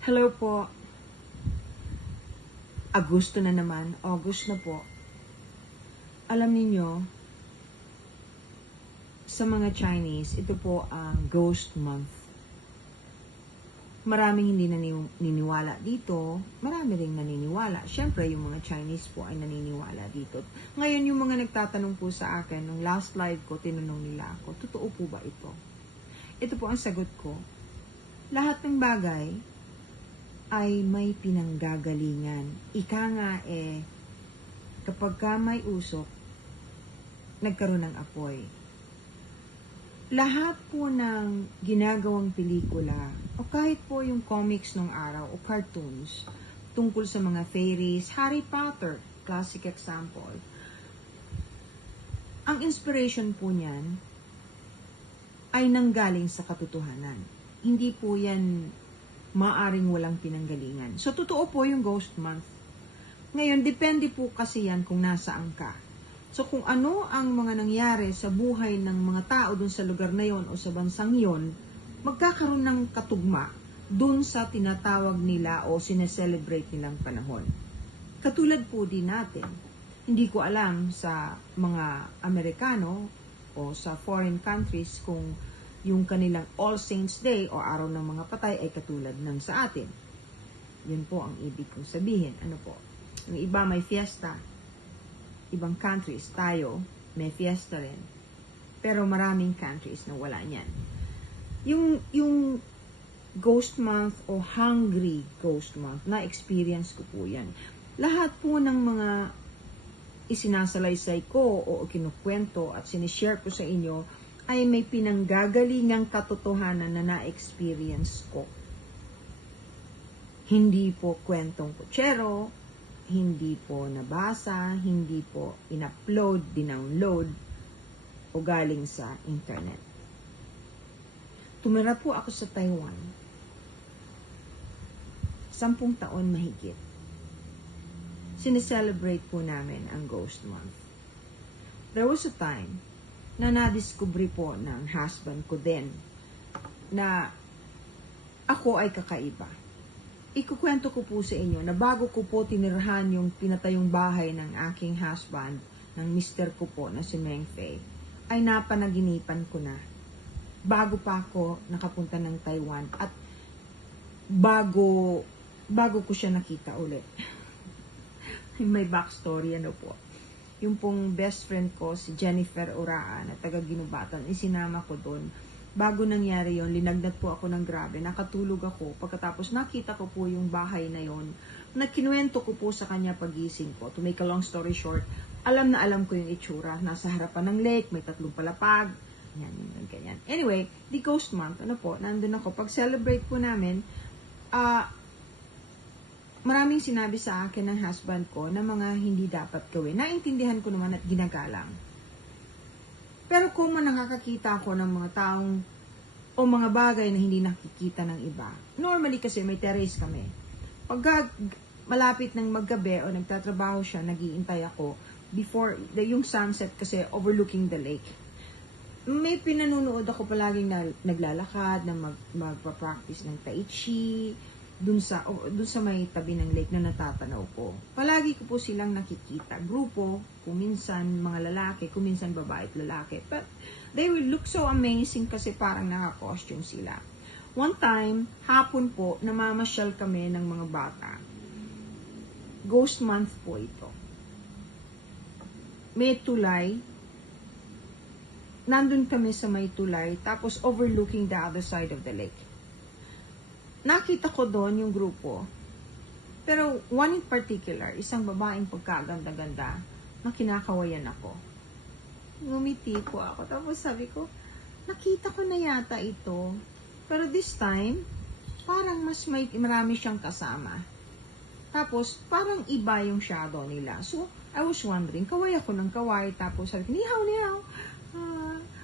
Hello po. Agosto na naman. August na po. Alam niyo, sa mga Chinese, ito po ang Ghost Month. Maraming hindi naniniwala dito. Marami ring naniniwala. Siyempre, yung mga Chinese po ay naniniwala dito. Ngayon, yung mga nagtatanong po sa akin, nung last live ko, tinanong nila ako, totoo po ba ito? Ito po ang sagot ko. Lahat ng bagay ay may pinanggagalingan. Ika nga kapag ka may usok, nagkaroon ng apoy. Lahat po ng ginagawang pelikula, o kahit po yung comics nung araw, o cartoons, tungkol sa mga fairies, Harry Potter, classic example, ang inspiration po niyan ay nanggaling sa katotohanan. Hindi po yan maaring walang pinanggalingan. So, totoo po yung Ghost Month. Ngayon, depende po kasi yan kung nasaan ka. So, kung ano ang mga nangyari sa buhay ng mga tao dun sa lugar na yon o sa bansang yon, magkakaroon ng katugma dun sa tinatawag nila o sineselebrate nilang panahon. Katulad po din natin, hindi ko alam sa mga Amerikano o sa foreign countries kung yung kanilang All Saints Day o Araw ng Mga Patay ay katulad ng sa atin. Yun po ang ibig kong sabihin. Ano po? Yung iba may fiesta. Ibang countries, tayo, may fiesta rin. Pero maraming countries na wala niyan. Yung Ghost Month o Hungry Ghost Month, na-experience ko po yan. Lahat po ng mga isinasalaysay ko o kinukwento at sinishare ko sa inyo ay may pinanggagalingang katotohanan na na-experience ko. Hindi po kwentong kutsero, hindi po nabasa, hindi po in-upload, dinownload, o galing sa internet. Tumira po ako sa Taiwan. 10 taon mahigit. Sineselebrate po namin ang Ghost Month. There was a time na nadiskubre po ng husband ko din na ako ay kakaiba. Ikukwento ko po sa inyo na bago ko po tinirahan yung pinatayong bahay ng aking husband, ng mister ko po na si Meng Fei, ay napanaginipan ko na bago pa ako nakapunta ng Taiwan at bago ko siya nakita ulit. May backstory ano po. Yung pong best friend ko, si Jennifer Uraa, na taga Ginubatan, isinama ko doon. Bago nangyari yon, linagnat po ako ng grabe. Nakatulog ako. Pagkatapos nakita ko po yung bahay na yon, na kinuwento ko po sa kanya pagising ko. To make a long story short, alam na alam ko yung itsura. Nasa harapan ng lake, may 3 palapag. Yan, ganyan. Anyway, the Ghost Month, ano po, nandun ako. Pag-celebrate po namin, maraming sinabi sa akin ng husband ko na mga hindi dapat gawin. Naintindihan ko naman at ginagalang. Pero kung nakakakita ako ng mga taong o mga bagay na hindi nakikita ng iba, normally kasi may terrace kami. Pag malapit ng maggabi o nagtatrabaho siya, nag-iintay ako before yung sunset kasi overlooking the lake. May pinanunood ako palaging na naglalakad, na magpa-practice ng Tai Chi, dun sa may tabi ng lake na natatanaw ko. Palagi ko po silang nakikita. Grupo, kuminsan mga lalaki, kuminsan babae at lalaki. But they will look so amazing kasi parang naka-costume sila. One time, hapon po, namamasyal kami ng mga bata. Ghost Month po ito. May tulay. Nandun kami sa may tulay, tapos overlooking the other side of the lake. Nakita ko doon yung grupo. Pero one in particular, isang babaeng pagkaganda-ganda na kinakawayan ako. Ngumiti po ako. Tapos sabi ko, nakita ko na yata ito. Pero this time, parang marami siyang kasama. Tapos, parang iba yung shadow nila. So, I was wondering, kaway ako ng kaway. Tapos sabi ko, nihaw.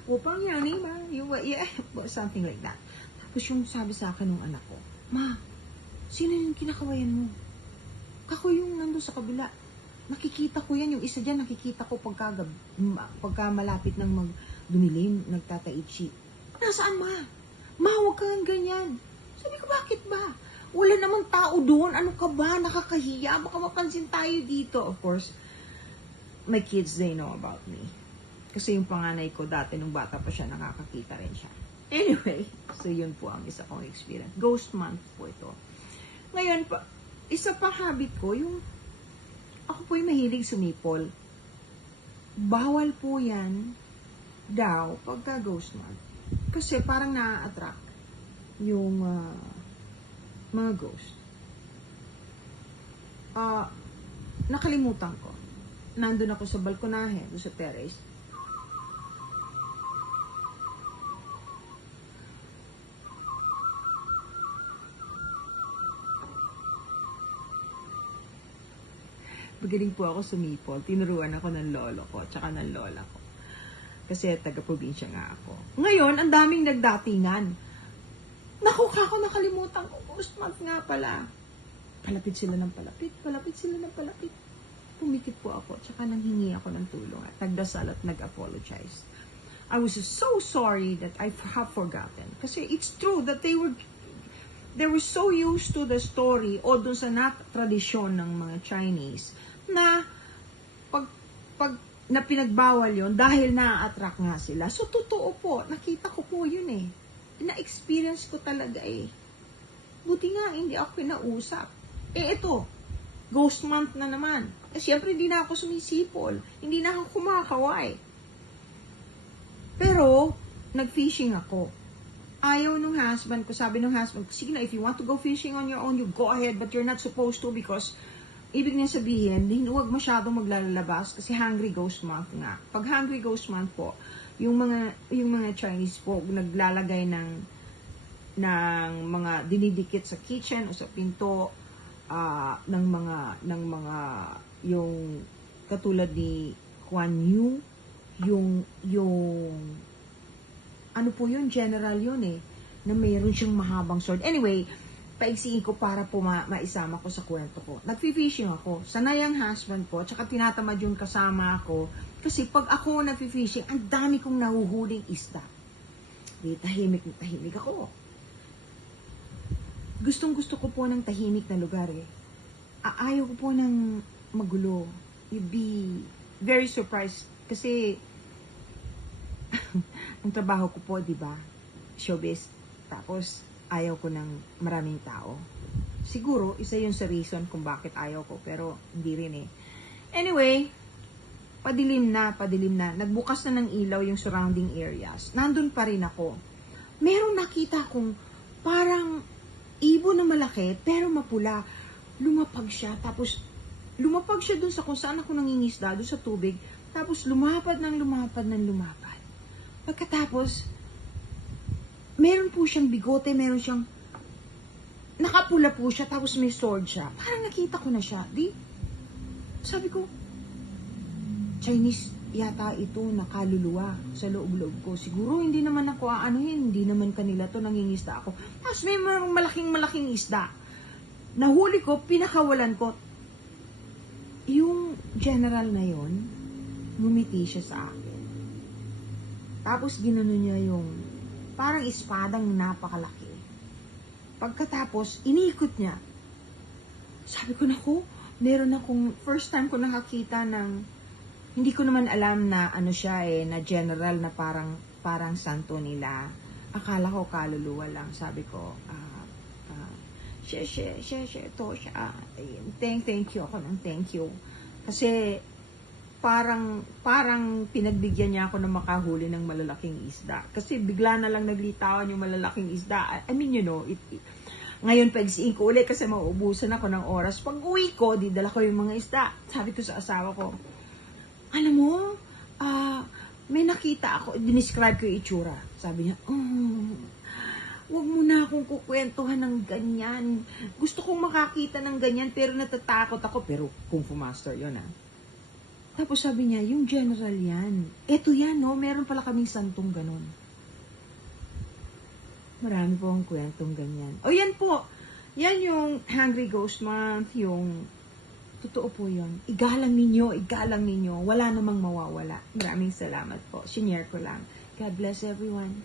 Upang yaw, something like that. Tapos yung sabi sa akin ng anak ko, Ma, sino yung kinakawayan mo? Kako yung nandun sa kabila. Nakikita ko yan, yung isa dyan, nakikita ko pagka malapit ng dumilim, nagtataichi. Nasaan, Ma? Ma, huwag kang ganyan. Sabi ko, bakit ba? Wala namang tao doon. Ano ka ba? Nakakahiya. Baka mapansin tayo dito. Of course, my kids, they know about me. Kasi yung panganay ko dati, nung bata pa siya, nakakakita rin siya. Anyway, so yun po ang isa kong experience. Ghost month po ito. Ngayon, isa pa habit ko, yung ako po yung mahilig sumipol. Bawal po yan daw pagka ghost month. Kasi parang na-attract yung mga ghost. Nakalimutan ko. Nandun ako sa balkonahe, sa terrace. Magaling po ako sumipol. Tinuruan ako ng lolo ko, tsaka ng lola ko. Kasi taga-probinsya nga ako. Ngayon, ang daming nagdatingan. Naku, kako, nakalimutan ko. Ghost month nga pala. Palapit sila ng palapit. Palapit sila ng palapit. Pumikit po ako. Tsaka nanghingi ako ng tulong. At nagdasal at nag-apologize. I was so sorry that I have forgotten. Kasi it's true that they were so used to the story o dun sa tradisyon ng mga Chinese na na pinagbawal yon dahil na-attract nga sila. So, totoo po. Nakita ko po yun eh. Na-experience ko talaga eh. Buti nga, hindi ako pinausap. Ito, ghost month na naman. Siyempre, hindi na ako sumisipol. Hindi na ako kumakaway. Pero, nag-fishing ako. Ayaw nung husband ko, sabi nung husband ko, sige na, if you want to go fishing on your own, you go ahead, but you're not supposed to because ibig niya sabihin, huwag masyadong maglalabas kasi hungry ghost month nga. Pag hungry ghost month po, yung mga Chinese po naglalagay ng mga dinidikit sa kitchen o sa pinto ng mga yung katulad ni Kuan Yu, yung ano po yun, general yun eh, na mayroon siyang mahabang sword. Anyway, paigsiin ko para po maisama ko sa kwento ko. Nag-fishing ako. Sanay ang husband ko, tsaka tinatamad yung kasama ako. Kasi pag ako nag-fishing, ang dami kong nahuhuling isda. Di tahimik na tahimik ako. Gustong-gusto ko po ng tahimik na lugar eh. Ayaw ko po ng magulo. You'd be very surprised. Kasi, ang trabaho ko po, di ba? Showbiz. Tapos, ayaw ko ng maraming tao. Siguro, isa yun sa reason kung bakit ayaw ko. Pero, hindi rin eh. Anyway, padilim na. Nagbukas na ng ilaw yung surrounding areas. Nandun pa rin ako. Meron nakita kong parang ibon na malaki, pero mapula. Lumapag siya. Tapos, lumapag siya dun sa kung saan ako nangingisda, dun sa tubig. Tapos, lumapad. Pagkatapos, meron po siyang bigote, meron siyang nakapula po siya, tapos may sword siya. Parang nakita ko na siya. Sabi ko, Chinese yata ito nakaluluwa sa loob-loob ko. Siguro hindi naman ako hindi naman kanila to, nangingisda ako. Tapos may malaking isda. Nahuli ko, pinakawalan ko. Yung general na yon, ngumiti siya sa akin. Tapos ginano niya yung parang espadang napakalaki. Pagkatapos, iniikot niya. Sabi ko, naku, meron akong, first time ko nakakita ng, hindi ko naman alam na ano siya na general na parang santo nila. Akala ko kaluluwa lang. Sabi ko, ito siya. Thank you ako ng thank you. Kasi, parang pinagbigyan niya ako ng makahuli ng malalaking isda. Kasi bigla na lang naglitawan yung malalaking isda. I mean, ngayon paigsiin ko ulit kasi mauubusan ako ng oras. Pag uwi ko, didala ko yung mga isda. Sabi ko sa asawa ko, alam mo, may nakita ako, dinescribe ko yung itsura. Sabi niya, wag mo na akong kukwentuhan ng ganyan. Gusto kong makakita ng ganyan, pero natatakot ako. Pero Kung Fu Master yun Tapos sabi niya, yung general yan. Eto yan, no? Meron pala kaming santong ganon. Marami po ang kwentong ganyan. O yan po. Yan yung Hungry Ghost Month. Yung, totoo po yun. Igalang ninyo. Wala namang mawawala. Maraming salamat po. Shinare ko lang. God bless everyone.